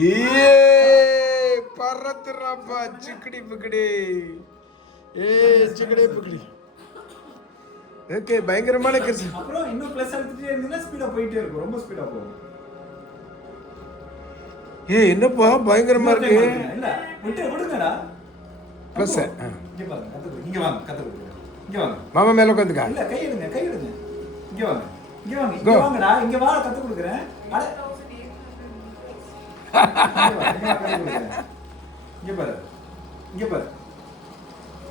ஏ பறத்துறாப்பா சிக்கடி புக்கடி. சிக்கடி புக்கடி. Okay பயங்கரமான கிரிஸ். அப்புறம் இன்னும் ப்ளஸ் எடுத்துட்டே இருந்தீங்கன்னா ஸ்பீடா போயிட்டே இருக்கும். ரொம்ப ஸ்பீடா போகும். என்னப்பா பயங்கரமா இருக்கு. இல்ல விட்டு விடுங்கடா. ப்ளஸ் இங்க பாருங்க கத்து. இங்க வாங்க கத்து கொடுங்க. இங்க வாங்க. மாமா மேல உட்காந்துக்கா. இல்ல கை எடுங்க கை எடுங்க. இங்க வாங்க. இங்க வாங்க. இங்க வாங்கடா. இங்க வா கத்து கொடுக்குறேன். அட இங்க பாரு. இங்க பாரு.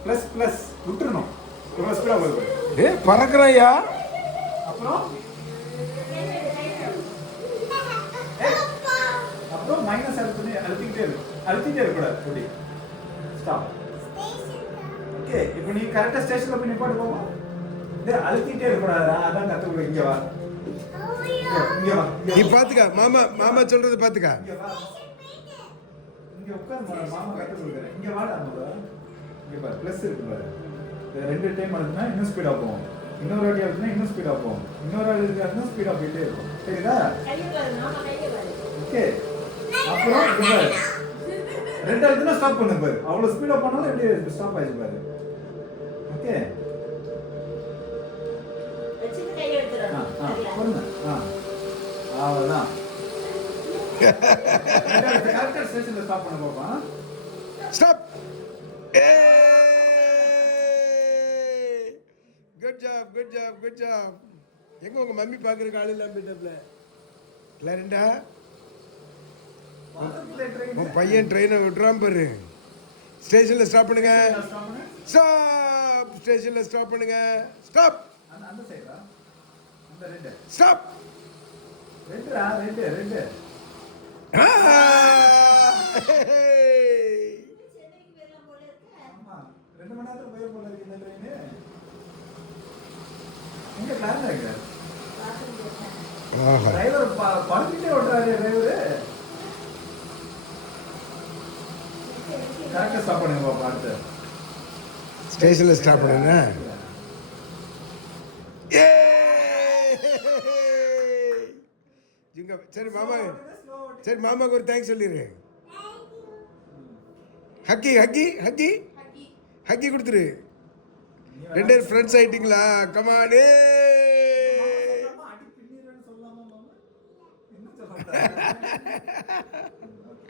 ப்ளஸ் ப்ளஸ் விட்டுறணும். ரொம்ப ஸ்பீடா போகுது. பறக்குறாயா. அப்புறம் அப்புறம் மைனஸ் அழுத்திக்கிட்டே இருக்கு. அழுத்திக்கிட்டே இருக்கக்கூடாது. ஓடி ஸ்டாப். ஓகே இப்போ நீ கரெக்டா ஸ்டேஷன்ல போய் நிப்பாட்டு போமா. அழுத்திக்கிட்டே இருக்கக்கூடாதா. அதான் கத்து கொடுங்க. இங்க வா. இங்க வா. நீ பாத்துக்க. மாமா சொல்றது பாத்துக்க. இங்க உட்கார்ந்து மாமா கத்து கொடுக்குறேன். இங்க வாடா மாமா. இங்க பாரு ப்ளஸ் இருக்கு பாரு. ரெண்டு டைம் அழுத்தினா இன்னும் ஸ்பீடா போகும். இன்னொரு வாட்டி அழுத்தினா இன்னும் ஸ்பீடா போகும். இன்னொரு வாட்டி அழுத்தினா ஸ்பீடா போயிட்டே இருக்கும். சரிதா? ஓகே அப்புறம் இங்க பாரு. ரெண்டு அழுத்தினா ஸ்டாப் பண்ணு பாரு. அவ்வளவு ஸ்பீடா போனாலும் எப்படி ஸ்டாப் ஆயிடுச்சு பாரு. ஓகே வெச்சிட்டு கை எடுத்துறணும். பொறுமை. அவ்வளவுதான். கரெக்டா ஸ்டேஷன்ல ஸ்டாப் பண்ண பாப்பா. ஸ்டாப். Good job. எங்க உங்க மம்மி பாக்குறதுக்கு ஆள் இல்லாம போயிட்டப்ல. கிளாரண்டா உன் பையன் ட்ரெயினை விட்டுறான் பாரு. ஸ்டேஷன்ல ஸ்டாப் பண்ணுங்க. ஸ்டாப். ஸ்டேஷன்ல ஸ்டாப் பண்ணுங்க. ஸ்டாப். அந்த சைடா அந்த ரெண்டு ஸ்டாப். ரெண்டுடா ரெண்டு. சென்னைக்கு வரலாம் போல இருக்கு. ஆமா 2 மணி நேரத்துல போய் போல இருக்கு இந்த ட்ரெயின். எங்க பிளான் இருக்கு? டிரைவர் படுத்துட்டே ஓட்டுறாரு டிரைவர். கரெக்டா ஸ்டாப் பண்ணுங்க பாப்பா. அடுத்து ஸ்டேஷன்ல ஸ்டாப் பண்ணுங்க. சரி மாமாக்கு ஒரு தேங்க்ஸ் சொல்லிடு. ஹக்கி கொடுத்துரு. ரெண்டு ஃப்ரெண்ட்ஸ் ஆயிட்டீங்களா? கமான். அடி பின்னிரன்னு சொல்லாமா மாமா? என்ன சொல்றாங்க?